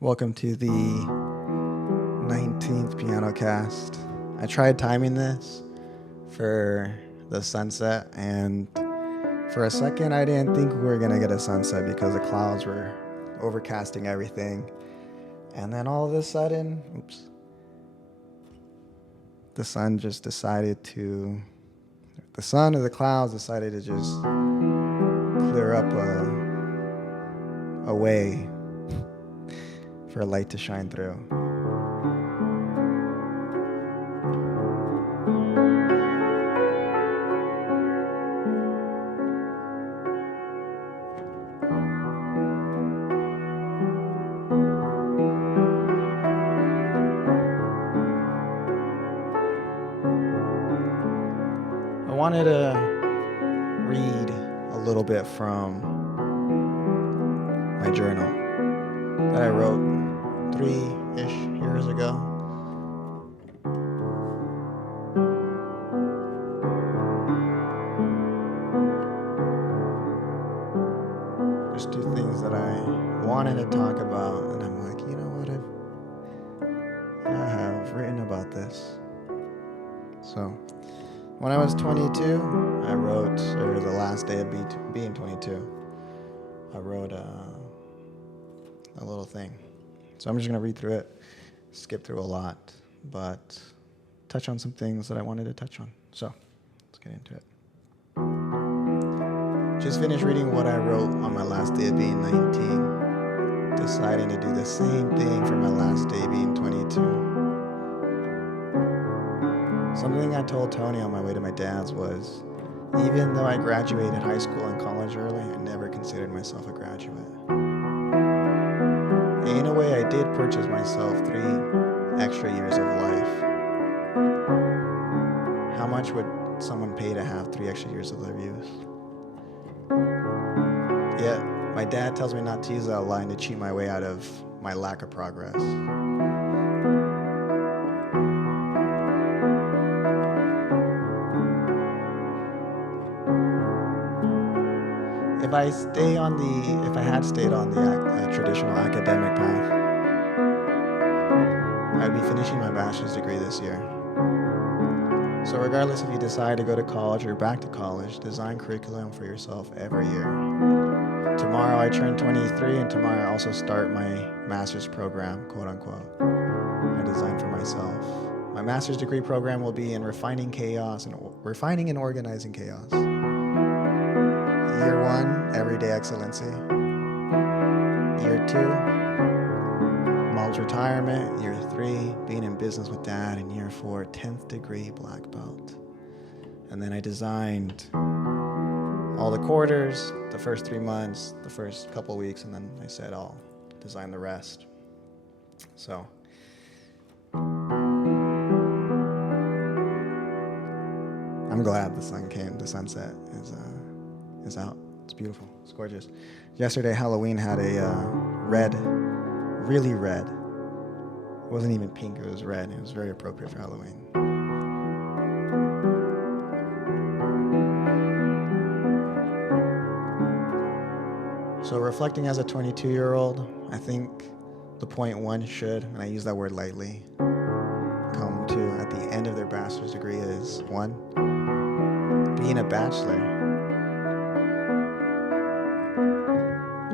Welcome to the 19th Pianocast. I tried timing this for the sunset, and for a second I didn't think we were going to get a sunset because the clouds were overcasting everything. And then all of a sudden, the sun or the clouds decided to just clear up a way for light to shine through. I wanted to read a little bit from my journal that I wrote 3-ish years ago. There's two things that I wanted to talk about, and I'm like, you know what, I have written about this. So, when I was 22, I wrote, or the last day of being 22, I wrote a little thing. So I'm just going to read through it, skip through a lot, but touch on some things that I wanted to touch on. So let's get into it. Just finished reading what I wrote on my last day of being 19, deciding to do the same thing for my last day being 22. Something I told Tony on my way to my dad's was, even though I graduated high school and college early, I never considered myself a graduate. In a way, I did purchase myself 3 extra years of life. How much would someone pay to have 3 extra years of their youth? Yet, my dad tells me not to use that line to cheat my way out of my lack of progress. If I had stayed on the traditional academic path, I'd be finishing my bachelor's degree this year. So regardless if you decide to go to college or back to college, design curriculum for yourself every year. Tomorrow I turn 23, and tomorrow I also start my master's program, quote unquote. I designed for myself. My master's degree program will be in refining and organizing chaos. Year 1, everyday excellency. Year 2, mom's retirement. Year 3, being in business with dad. And year 4, 10th degree black belt. And then I designed all the quarters, the first 3 months, the first couple weeks, and then I said I'll design the rest. So I'm glad the sun came. The sunset is out. It's beautiful. It's gorgeous. Yesterday, Halloween had a really red. It wasn't even pink, it was red. It was very appropriate for Halloween. So reflecting as a 22-year-old, I think the point one should, and I use that word lightly, come to at the end of their bachelor's degree is 1, being a bachelor.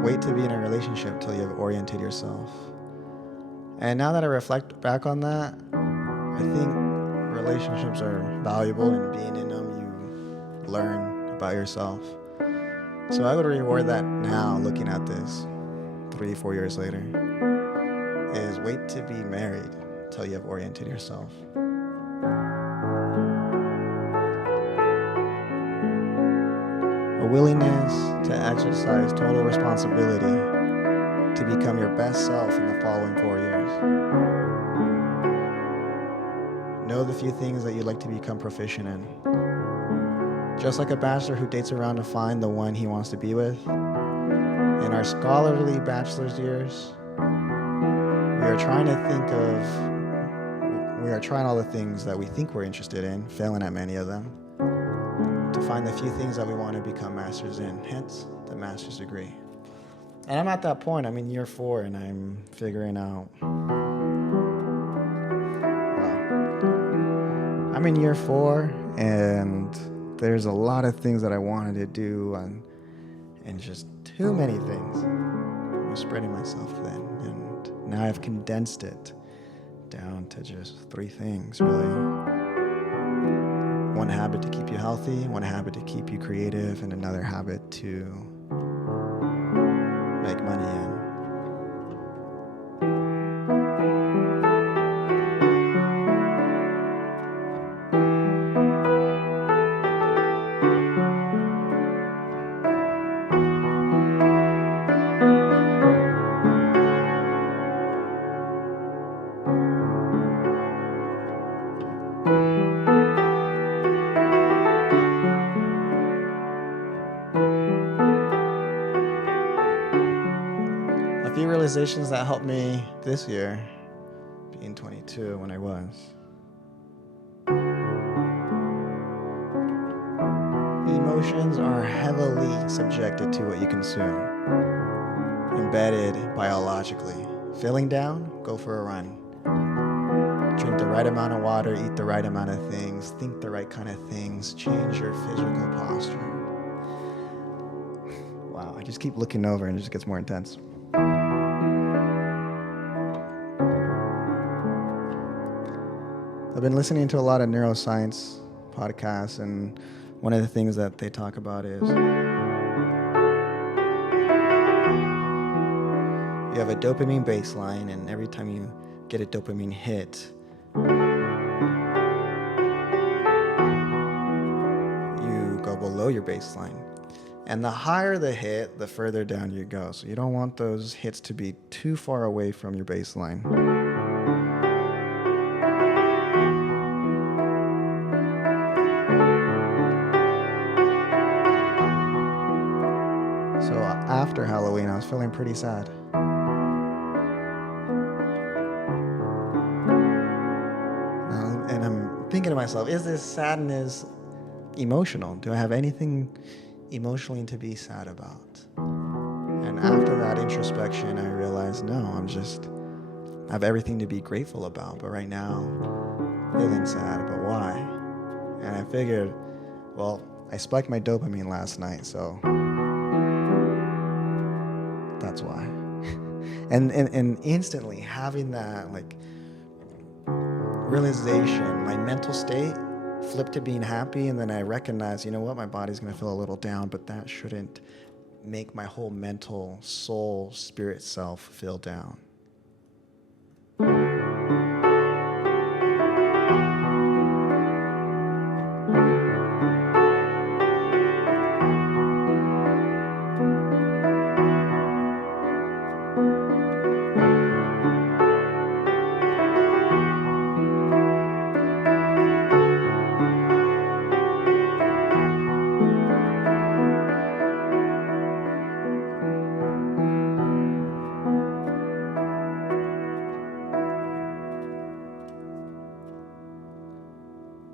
Wait to be in a relationship till you have oriented yourself. And now that I reflect back on that, I think relationships are valuable, and being in them, you learn about yourself. So I would reward that now, looking at this 3-4 years later, is wait to be married till you have oriented yourself. A willingness to exercise total responsibility to become your best self in the following 4 years. Know the few things that you'd like to become proficient in. Just like a bachelor who dates around to find the one he wants to be with, in our scholarly bachelor's years, we are trying all the things that we think we're interested in, failing at many of them, to find the few things that we want to become masters in, hence the master's degree. And I'm at that point. I'm in year 4, and I'm figuring out. Well, I'm in year 4, and there's a lot of things that I wanted to do, and just too many things. I'm spreading myself thin, and now I've condensed it down to just 3 things, really. 1 habit to keep you healthy, 1 habit to keep you creative, and another habit to make money in. A few realizations that helped me this year, being 22 when I was. Emotions are heavily subjected to what you consume, embedded biologically. Feeling down? Go for a run. Drink the right amount of water, eat the right amount of things, think the right kind of things, change your physical posture. Wow, I just keep looking over and it just gets more intense. I've been listening to a lot of neuroscience podcasts, and one of the things that they talk about is you have a dopamine baseline, and every time you get a dopamine hit, you go below your baseline. And the higher the hit, the further down you go. So you don't want those hits to be too far away from your baseline. So after Halloween, I was feeling pretty sad. And I'm thinking to myself, is this sadness emotional? Do I have anything emotionally to be sad about? And after that introspection, I realized, no, I have everything to be grateful about. But right now, feeling sad, but why? And I figured, well, I spiked my dopamine last night, so that's why. and instantly having that realization, my mental state flipped to being happy, and then I recognized, you know what, my body's going to feel a little down, but that shouldn't make my whole mental, soul, spirit self feel down.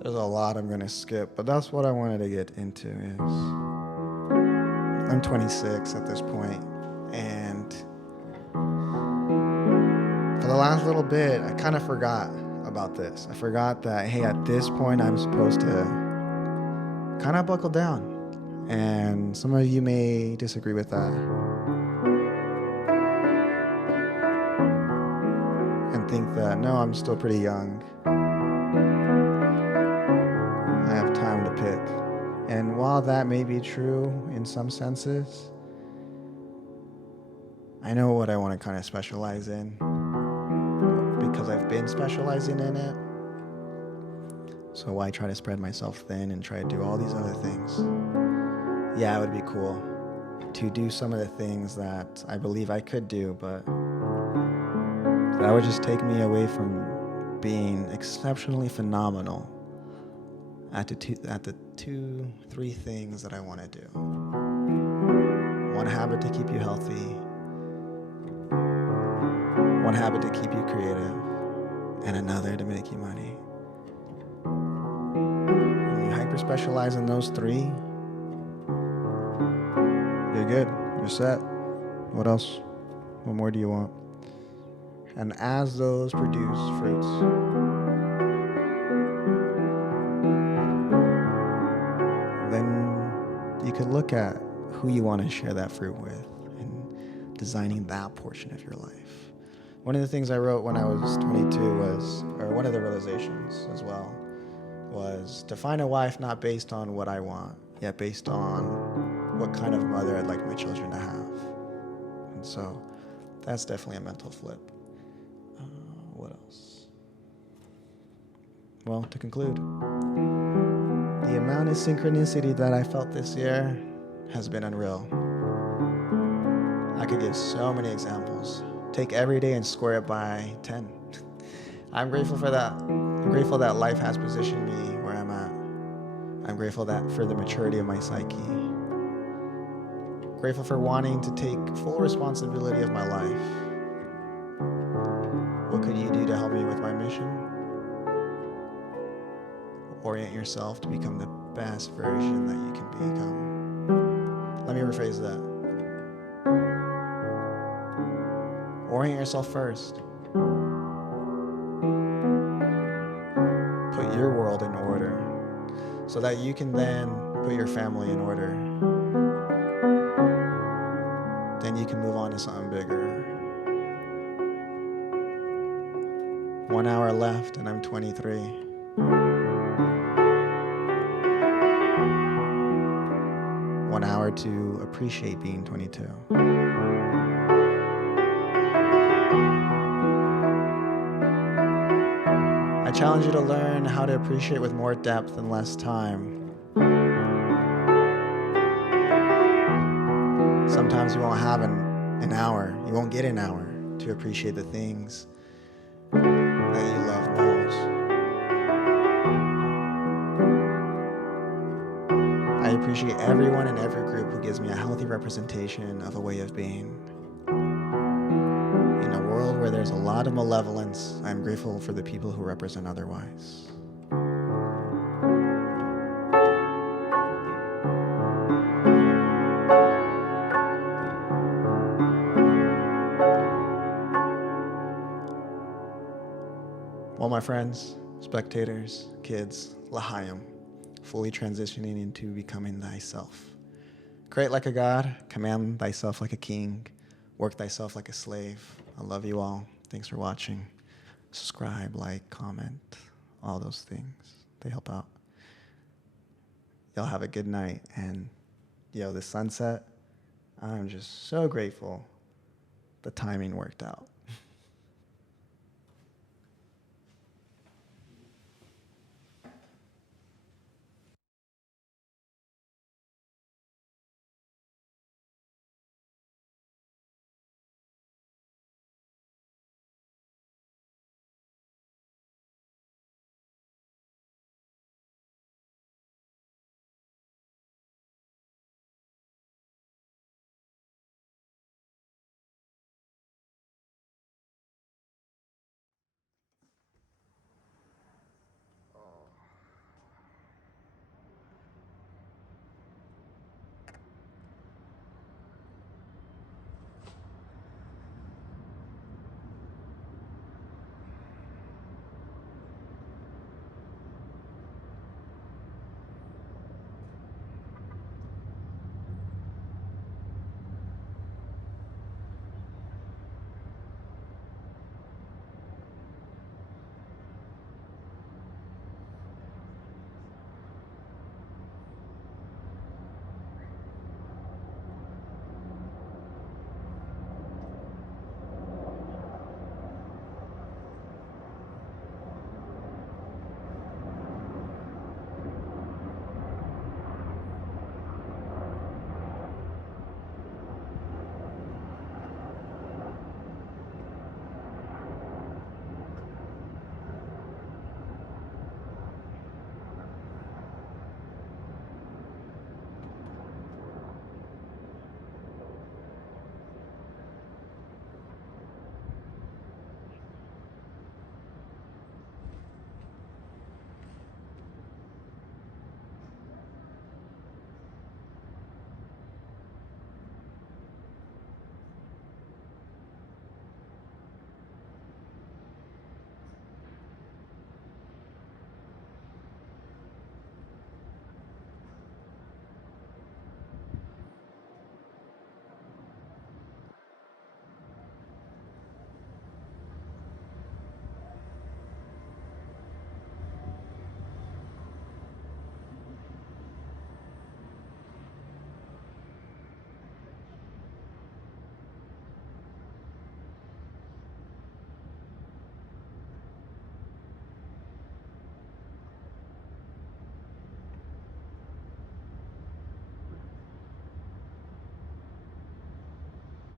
There's a lot I'm going to skip, but that's what I wanted to get into is I'm 26 at this point, and for the last little bit, I kind of forgot about this. I forgot that, hey, at this point, I'm supposed to kind of buckle down. And some of you may disagree with that. And think that, no, I'm still pretty young. I have time to pick. And while that may be true in some senses, I know what I want to kind of specialize in because I've been specializing in it. So why try to spread myself thin and try to do all these other things? Yeah, it would be cool to do some of the things that I believe I could do, but that would just take me away from being exceptionally phenomenal at the 2-3 things that I want to do. 1 habit to keep you healthy, 1 habit to keep you creative, and another to make you money. When you hyper specialize in those 3, you're good. You're set. What else? What more do you want? And as those produce fruits, then you could look at who you want to share that fruit with and designing that portion of your life. One of the things I wrote when I was 22 was, or one of the realizations as well, was to find a wife not based on what I want, yet based on what kind of mother I'd like my children to have. And so that's definitely a mental flip. What else? Well, to conclude, the amount of synchronicity that I felt this year has been unreal. I could give so many examples. Take every day and square it by 10. I'm grateful for that. I'm grateful that life has positioned me where I'm at. I'm grateful that for the maturity of my psyche. Grateful for wanting to take full responsibility of my life. What could you do to help me with my mission? Orient yourself to become the best version that you can become. Let me rephrase that. Orient yourself first. Put your world in order so that you can then put your family in order. Then you can move on to something bigger. 1 hour left and I'm 23. 1 hour to appreciate being 22. I challenge you to learn how to appreciate with more depth and less time. Sometimes you won't have an hour, you won't get an hour to appreciate the things that you love most. I appreciate everyone in every group who gives me a healthy representation of a way of being. In a world where there's a lot of malevolence, I'm grateful for the people who represent otherwise. Well, my friends, spectators, kids, L'chaim, fully transitioning into becoming thyself. Create like a god, command thyself like a king, work thyself like a slave. I love you all. Thanks for watching. Subscribe, like, comment, all those things. They help out. Y'all have a good night. And, this sunset, I'm just so grateful the timing worked out.